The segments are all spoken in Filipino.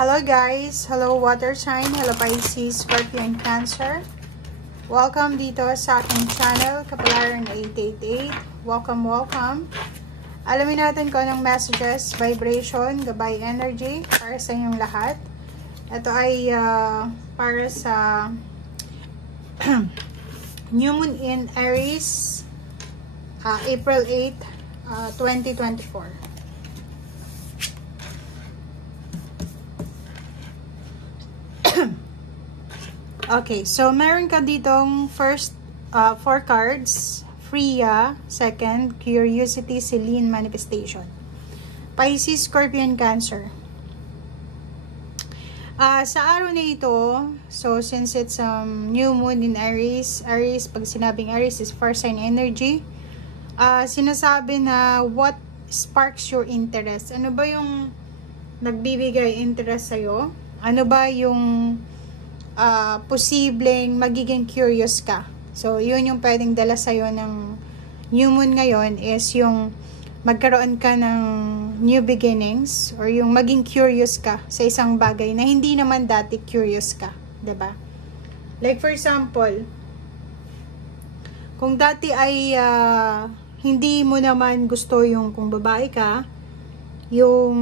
Hello guys! Hello water sign! Hello Pisces, Scorpio, and Cancer. Welcome dito sa aking channel, Kapalaran 888. Welcome, welcome. Alamin natin kung anong messages, vibration, gabay energy para sa inyong lahat. Ito ay para sa New Moon in Aries, April 8, 2024. Okay, so meron ka ditong first 4 cards, Freya, second, Curiosity, Celine, Manifestation. Pisces, Scorpio, and Cancer. Sa araw na ito, so since it's new moon in Aries, pag sinabing Aries is fire sign energy, sinasabi na what sparks your interest? Ano ba yung nagbibigay interest sa'yo? Ano ba yung posibleng magiging curious ka? So, yun yung pwedeng dala sa'yo ng new moon ngayon is yung magkaroon ka ng new beginnings or yung maging curious ka sa isang bagay na hindi naman dati curious ka. 'Di ba? Like for example, kung dati ay hindi mo naman gusto yung kung babae ka, yung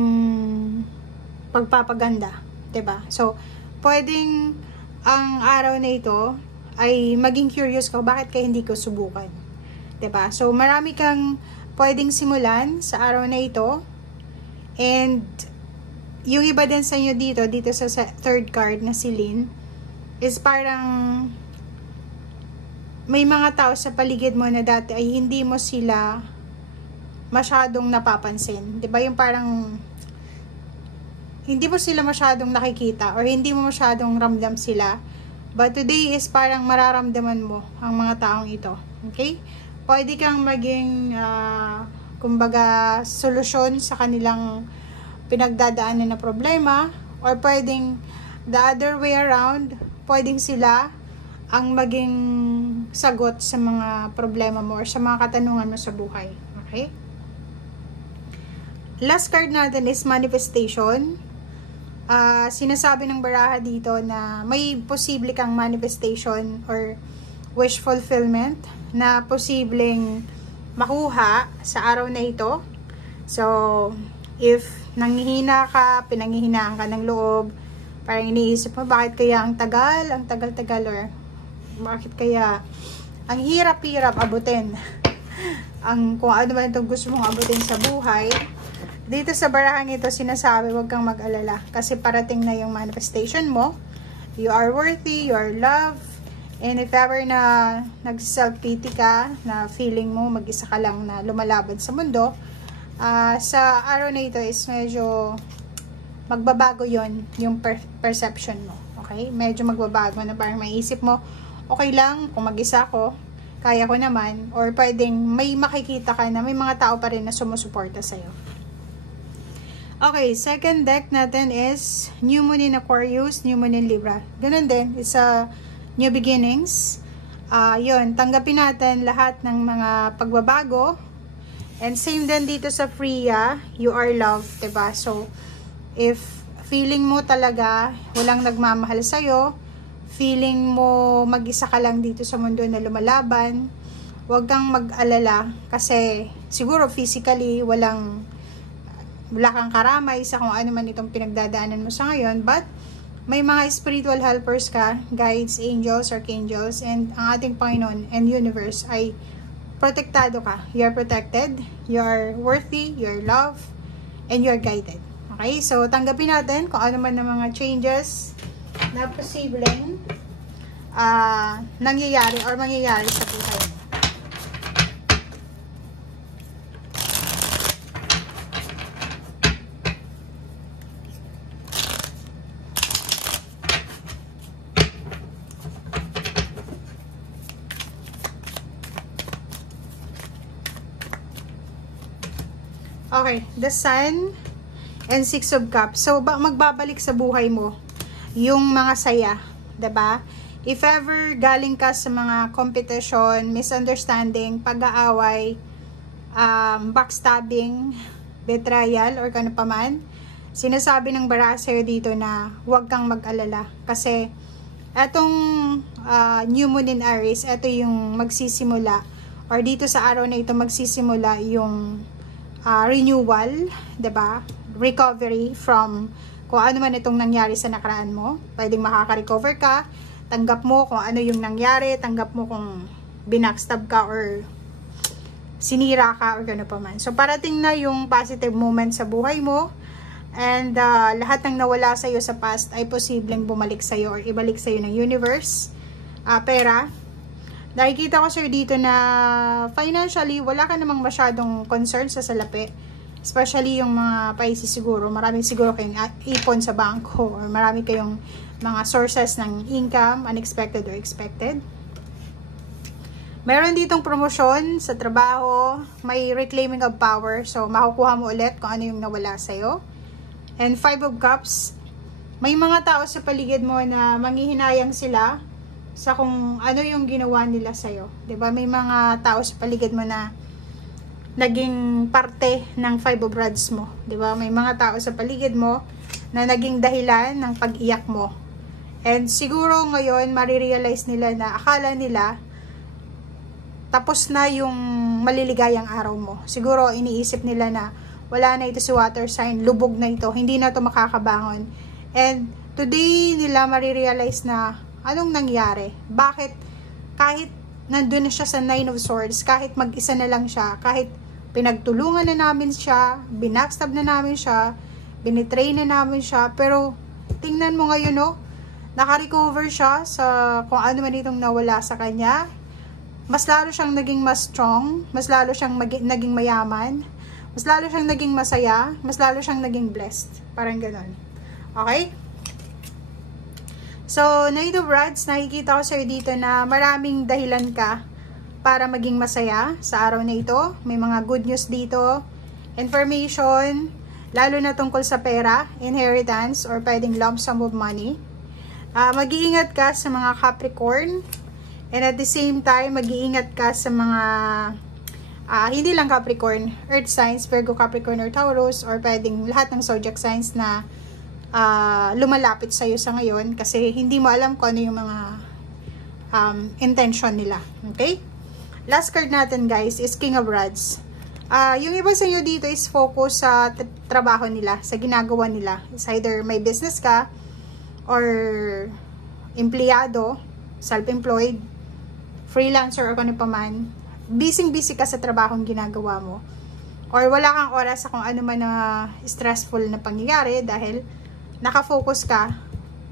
pagpapaganda. 'Di ba? So, pwedeng ang araw na ito ay maging curious ka, bakit ka hindi ko subukan? 'Di ba? So, marami kang pwedeng simulan sa araw na ito. And yung iba din sa inyo dito sa third card na Celine, is parang may mga tao sa paligid mo na dati ay hindi mo sila masyadong napapansin. 'Di ba? Yung parang hindi mo sila masyadong nakikita or hindi mo masyadong ramdam sila. But today is parang mararamdaman mo ang mga taong ito. Okay? Pwede kang maging kumbaga solusyon sa kanilang pinagdadaanan na problema, or pwedeng the other way around, pwedeng sila ang maging sagot sa mga problema mo or sa mga katanungan mo sa buhay. Okay? Last card natin is manifestation. Sinasabi ng baraha dito na may posible kang manifestation or wish fulfillment na posibleng makuha sa araw na ito. So, if nanghihina ka, pinanghihinaan ka ng loob, parang iniisip mo, bakit kaya ang tagal-tagal, or bakit kaya ang hirap-hirap abutin ang kung ano ba itong gusto mong abutin sa buhay. Dito sa barahang ito, sinasabi, huwag kang mag-alala kasi parating na yung manifestation mo. You are worthy, you are loved, and if ever na nag-self-pity ka, na feeling mo mag-isa ka lang na lumalaban sa mundo, sa araw na ito is medyo magbabago yon yung perception mo. Okay? Medyo magbabago na parang maisip mo, okay lang kung mag-isa ako, kaya ko naman, or pwedeng may makikita ka na may mga tao pa rin na sumusuporta sa'yo. Okay, second deck natin is New Moon in Aquarius, New Moon in Libra. Ganun din, it's a new beginnings. Yun, tanggapin natin lahat ng mga pagbabago. And same din dito sa Freya, you are loved, diba? So, if feeling mo talaga walang nagmamahal sa'yo, feeling mo mag-isa ka lang dito sa mundo na lumalaban, huwag kang mag-alala kasi siguro physically wala kang karamay sa kung ano man itong pinagdadaanan mo sa ngayon, but may mga spiritual helpers ka, guides, angels, archangels, and ang ating Panginoon and universe ay protektado ka. You are protected, you are worthy, you are loved, and you are guided. Okay? So, tanggapin natin kung ano man ng mga changes na posibleng nangyayari or mangyayari sa buhay mo. Okay, the Sun and Six of Cups. So, magbabalik sa buhay mo yung mga saya, 'di ba? If ever galing ka sa mga competition, misunderstanding, pag-aaway, backstabbing, betrayal, or kano pa man, sinasabi ng baraha sa'yo dito na huwag kang mag-alala. Kasi, etong new moon in Aries, eto yung magsisimula, or dito sa araw na ito magsisimula yung renewal, 'di ba? Recovery from kung ano man itong nangyari sa nakaraan mo. Pwedeng makaka-recover ka, tanggap mo kung ano yung nangyari, tanggap mo kung binackstab ka or sinira ka or gano'n pa man. So, parating na yung positive moment sa buhay mo. And lahat ng nawala sa'yo sa past ay posibleng bumalik sa'yo or ibalik sa'yo ng universe. Pera. Nakikita ko sa'yo dito na financially, wala ka namang masyadong concern sa salapi. Especially yung mga Pisces siguro. Marami siguro kayong ipon sa bangko or marami kayong mga sources ng income, unexpected or expected. Meron ditong promosyon sa trabaho, may reclaiming of power, so makukuha mo ulit kung ano yung nawala sa'yo. And 5 of Cups, may mga tao sa paligid mo na manghihinayang sila sa kung ano yung ginawa nila sa'yo. 'Di ba? May mga tao sa paligid mo na naging parte ng 5 of Rods mo. 'Di ba? May mga tao sa paligid mo na naging dahilan ng pag-iyak mo. And siguro ngayon, marirealize nila na akala nila tapos na yung maliligayang araw mo. Siguro iniisip nila na wala na ito si water sign, lubog na ito, hindi na ito makakabangon. And today nila marirealize na anong nangyari. Bakit kahit nandun na siya sa 9 of Swords, kahit mag-isa na lang siya, kahit pinagtulungan na namin siya, binackstab na namin siya, binitray na namin siya, pero tingnan mo ngayon, no, naka-recover siya sa kung ano man itong nawala sa kanya. Mas lalo siyang naging mas strong, mas lalo siyang naging mayaman, mas lalo siyang naging masaya, mas lalo siyang naging blessed. Parang gano'n. Okay? So, Knight of Rods, nakikita ko sa'yo dito na maraming dahilan ka para maging masaya sa araw na ito. May mga good news dito, information, lalo na tungkol sa pera, inheritance, or pwedeng lump sum of money. Mag-iingat ka sa mga Capricorn. And at the same time, mag-iingat ka sa mga, hindi lang Capricorn, Earth signs, Virgo, Capricorn, or Taurus, or pwedeng lahat ng zodiac signs na lumalapit sa'yo sa ngayon kasi hindi mo alam kung ano yung mga intention nila. Okay? Last card natin, guys, is King of Rods. Yung iba sa inyo dito is focus sa trabaho nila, sa ginagawa nila. It's either may business ka, or empleyado, self-employed, freelancer o kung ano pa man, busy ka sa trabahong ginagawa mo. Or wala kang oras sa kung ano man na stressful na pangyayari dahil nakafocus ka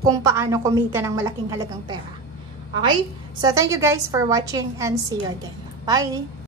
kung paano kumita ng malaking halagang pera. Okay? So, thank you guys for watching and see you again. Bye!